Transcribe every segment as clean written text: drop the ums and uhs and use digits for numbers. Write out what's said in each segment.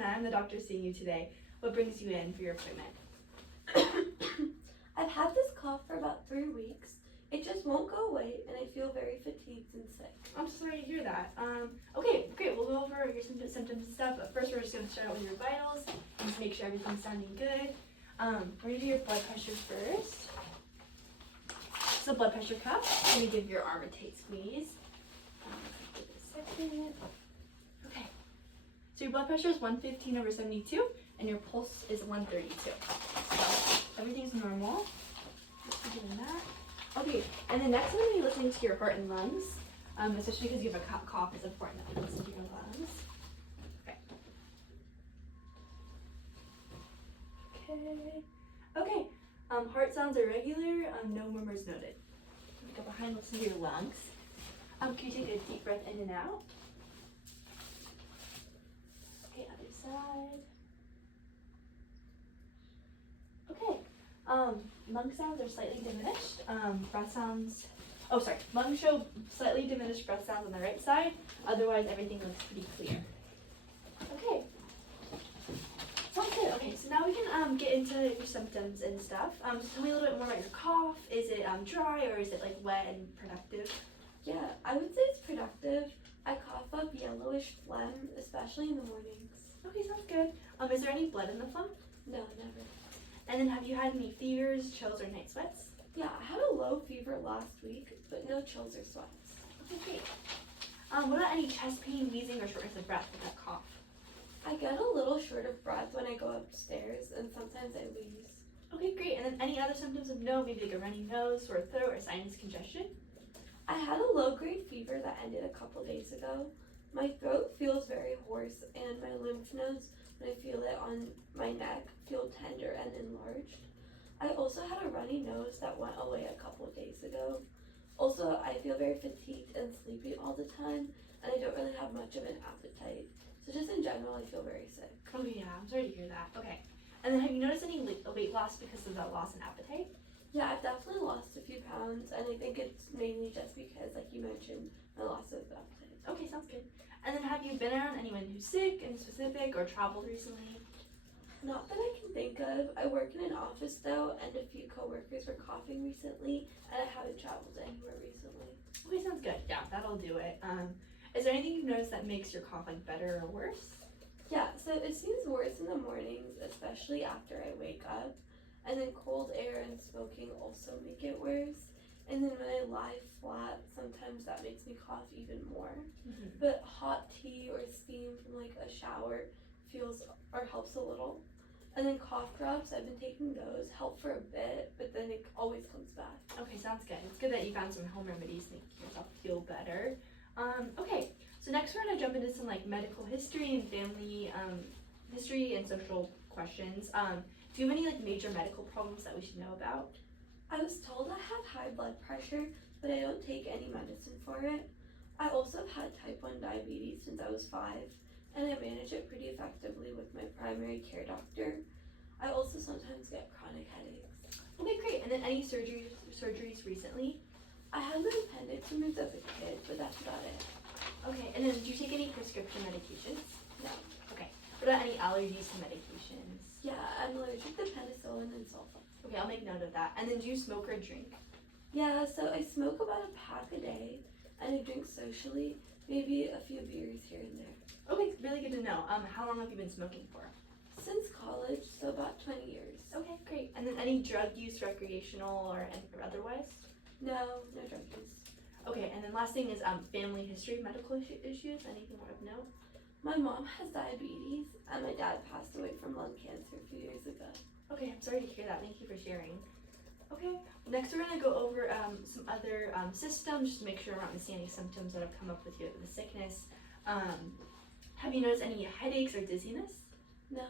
Jenna. I'm the doctor seeing you today. What brings you in for your appointment? I've had this cough for about 3 weeks. It just won't go away, and I feel very fatigued and sick. I'm so sorry to hear that. Okay, great. We'll go over your symptoms and stuff, but first we're just going to start out with your vitals and just make sure everything's sounding good. We're going to do your blood pressure first. So blood pressure cuff. I'm going to give your arm a tight squeeze. Give it a second. Okay. So your blood pressure is 115/72, and your pulse is 132. So everything's normal. Just be doing that. Okay, and then next I'm going to be listening to your heart and lungs, especially because you have a cough. It's important that we listen to your lungs. Okay. Okay. Heart sounds are regular. No murmurs noted. Go behind, listen to your lungs. Can you take a deep breath in and out? Okay, other side. Okay. Lung sounds are slightly diminished. Breath sounds. Oh, sorry. Lungs show slightly diminished breath sounds on the right side. Otherwise, everything looks pretty clear. Okay. Sounds good. Okay, so now we can get into your symptoms and stuff. So tell me a little bit more about your cough. Is it dry or is it like wet and productive? Yeah, I would say it's productive. I cough up yellowish phlegm, especially in the mornings. Okay, sounds good. Is there any blood in the phlegm? No, never. And then have you had any fevers, chills, or night sweats? Yeah, I had a low fever last week, but no chills or sweats. Okay, great. What about any chest pain, wheezing, or shortness of breath with that cough? I get a little short of breath when I go upstairs, and sometimes I wheeze. Okay, great. And then any other symptoms of note, maybe like a runny nose, sore throat, or sinus congestion? I had a low-grade fever that ended a couple days ago. My throat feels very hoarse, and my lymph nodes, when I feel it on my neck, feel tender and enlarged. I also had a runny nose that went away a couple of days ago. Also, I feel very fatigued and sleepy all the time, and I don't really have much of an appetite. So just in general, I feel very sick. Oh yeah, I'm sorry to hear that. Okay. And then have you noticed any weight loss because of that loss in appetite? Yeah, I've definitely lost a few pounds, and I think it's mainly just because, like you mentioned, my loss of appetite. Okay, sounds good. And then have you been around anyone who's sick in specific or traveled recently? Not that I can think of. I work in an office though, and a few coworkers were coughing recently, and I haven't traveled anywhere recently. Okay, sounds good. Yeah, that'll do it. Is there anything you've noticed that makes your cough like better or worse? Yeah, so it seems worse in the mornings, especially after I wake up. And then cold air and smoking also make it worse. And then when I lie flat, sometimes that makes me cough even more. Mm-hmm. But hot tea or steam from like a shower feels or helps a little. And then cough drops, I've been taking those, help for a bit, but then it always comes back. Okay, sounds good. It's good that you found some home remedies to make yourself feel better. Okay, so next we're gonna jump into some like medical history and family history and social questions. Do you have any like major medical problems that we should know about? I was told I have high blood pressure, but I don't take any medicine for it. I also have had type 1 diabetes since I was 5, and I manage it pretty effectively with my primary care doctor. I also sometimes get chronic headaches. Okay, great. And then any surgeries recently? I had my appendix removed as a kid, but that's about it. Okay, and then do you take any prescription medications? No. Okay. What about any allergies to medications? Yeah, I'm allergic to penicillin and sulfa. Okay, I'll make note of that. And then do you smoke or drink? Yeah, so I smoke about a pack a day, and I drink socially, maybe a few beers here and there. Okay, really good to know. How long have you been smoking for? Since college, so about 20 years. Okay, great. And then any drug use, recreational or otherwise? No drug use. Okay, and then last thing is family history, medical issues, anything more of note? My mom has diabetes, and my dad passed away from lung cancer a few years ago. Okay, I'm sorry to hear that. Thank you for sharing. Okay, next we're going to go over some other systems just to make sure we're not missing any symptoms that have come up with you with the sickness. Have you noticed any headaches or dizziness? No.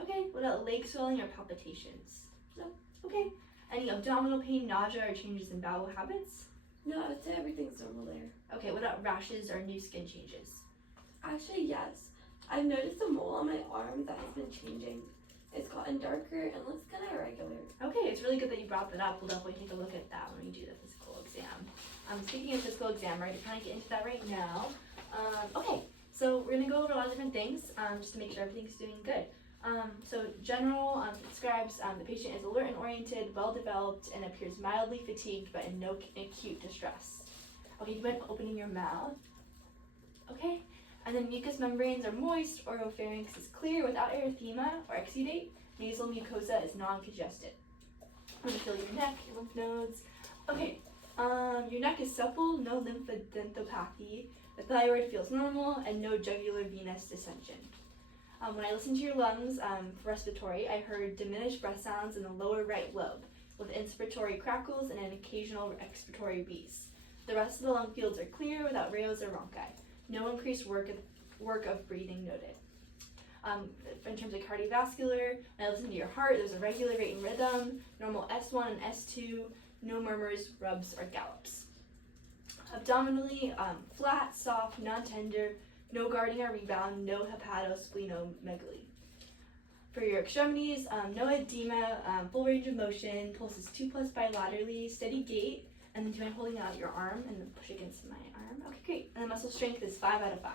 Okay, what about leg swelling or palpitations? No. Okay, any abdominal pain, nausea, or changes in bowel habits? No, I would say everything's normal there. Okay, what about rashes or new skin changes? Actually, yes. I've noticed a mole on my arm that has been changing. It's gotten darker and looks kind of irregular. Okay, it's really good that you brought that up. We'll definitely take a look at that when we do the physical exam. Speaking of physical exam, right, you're trying to get into that right now. Okay, So we're gonna go over a lot of different things just to make sure everything's doing good. So general describes the patient is alert and oriented, well developed, and appears mildly fatigued but in no acute distress. Okay, you went opening your mouth. Okay, and then mucous membranes are moist, oropharynx is clear without erythema or exudate, nasal mucosa is non-congested. I'm gonna feel your neck, your lymph nodes. Okay, your neck is supple, no lymphadenopathy, the thyroid feels normal, and no jugular venous dissension. When I listened to your lungs for respiratory, I heard diminished breath sounds in the lower right lobe, with inspiratory crackles and an occasional expiratory wheeze. The rest of the lung fields are clear without rheos or rhonchi. No increased work of breathing noted. In terms of cardiovascular, when I listened to your heart, there's a regular rate and rhythm, normal S1 and S2, no murmurs, rubs, or gallops. Abdominally, flat, soft, non-tender, no guarding or rebound, no hepatosplenomegaly. For your extremities, no edema, full range of motion, pulses 2+ bilaterally, steady gait, and then do you mind holding out your arm and then push against my arm? Okay, great. And the muscle strength is 5 out of 5.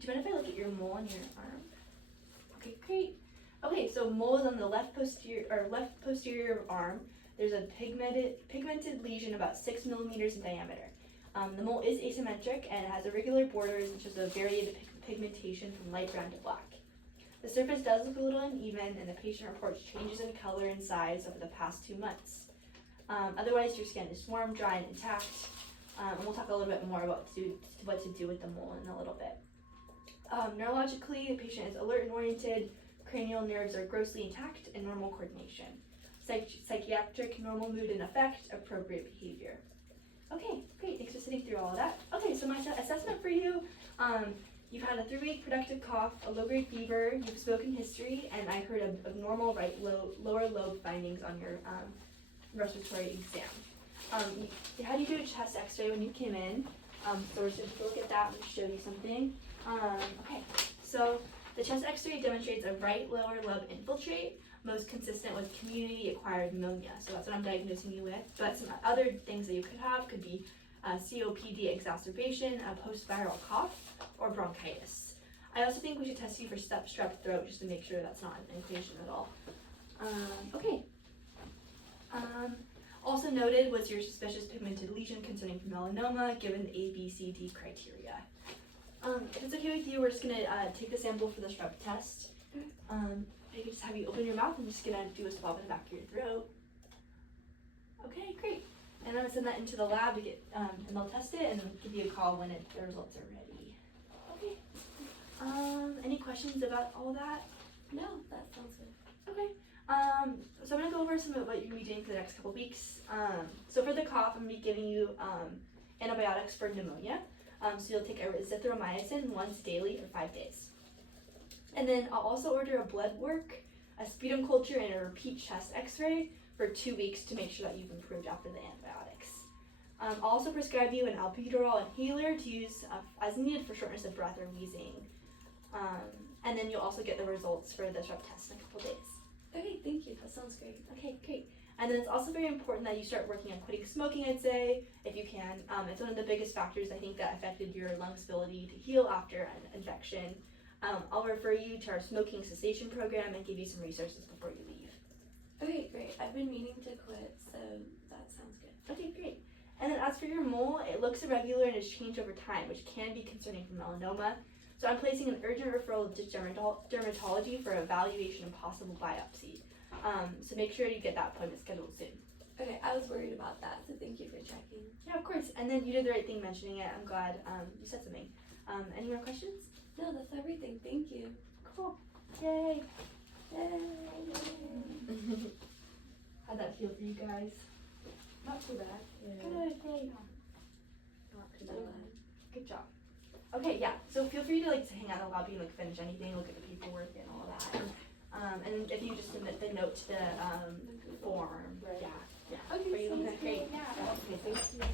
Do you mind if I look at your mole on your arm? Okay, great. Okay, so mole is on the left posterior arm. There's a pigmented lesion about 6 millimeters in diameter. The mole is asymmetric and it has irregular borders and shows a varied pigmentation from light brown to black. The surface does look a little uneven and the patient reports changes in color and size over the past 2 months. Otherwise, your skin is warm, dry, and intact. And we'll talk a little bit more about what to do with the mole in a little bit. Neurologically, the patient is alert and oriented, cranial nerves are grossly intact, and normal coordination. Psychiatric, normal mood and affect, appropriate behavior. Okay, great, thanks for sitting through all of that. Okay, so my assessment for you, you've had a 3-week productive cough, a low-grade fever, you've smoking history, and I heard of normal lower lobe findings on your respiratory exam. You had you do a chest x-ray when you came in, so we're just going to look at that and show you something. Okay, so the chest x-ray demonstrates a right lower lobe infiltrate, most consistent with community-acquired pneumonia. So that's what I'm diagnosing you with. But some other things that you could have could be COPD exacerbation, a post-viral cough, or bronchitis. I also think we should test you for strep throat just to make sure that's not an equation at all. Okay. Also noted was your suspicious pigmented lesion concerning melanoma given the ABCD criteria. If it's okay with you, we're just going to take the sample for the strep test. I can just have you open your mouth. I'm just going to do a swab in the back of your throat. Okay, great. And I'm going to send that into the lab to get, and they'll test it and give you a call when the results are ready. Okay. Any questions about all that? No, that sounds good. Okay. So I'm going to go over some of what you're going to be doing for the next couple weeks. So for the cough, I'm going to be giving you antibiotics for pneumonia. So you'll take azithromycin once daily for 5 days. And then I'll also order a blood work, a sputum culture, and a repeat chest x-ray for 2 weeks to make sure that you've improved after the antibiotics. I'll also prescribe you an albuterol inhaler to use as needed for shortness of breath or wheezing. And then you'll also get the results for the strep test in a couple days. Okay, thank you. That sounds great. Okay, great. And then it's also very important that you start working on quitting smoking, I'd say, if you can. It's one of the biggest factors, I think, that affected your lungs' ability to heal after an infection. I'll refer you to our smoking cessation program and give you some resources before you leave. Okay, great. I've been meaning to quit, so that sounds good. Okay, great. And then as for your mole, it looks irregular and has changed over time, which can be concerning for melanoma. So I'm placing an urgent referral to dermatology for evaluation and possible biopsy. So make sure you get that appointment scheduled soon. Okay, I was worried about that, so thank you for checking. Yeah, of course. And then you did the right thing mentioning it. I'm glad you said something. Any more questions? No, that's everything. Thank you. Cool. Yay. Yay. How'd that feel for you guys? Not too bad. Good. Yay. Not too bad. Good job. Okay, yeah. So feel free to hang out in the lobby and finish anything, look at the paperwork and all that. And if you just submit the note to the form. Right. Yeah. Okay, For you, sounds great. good. Yeah. Okay, thank you.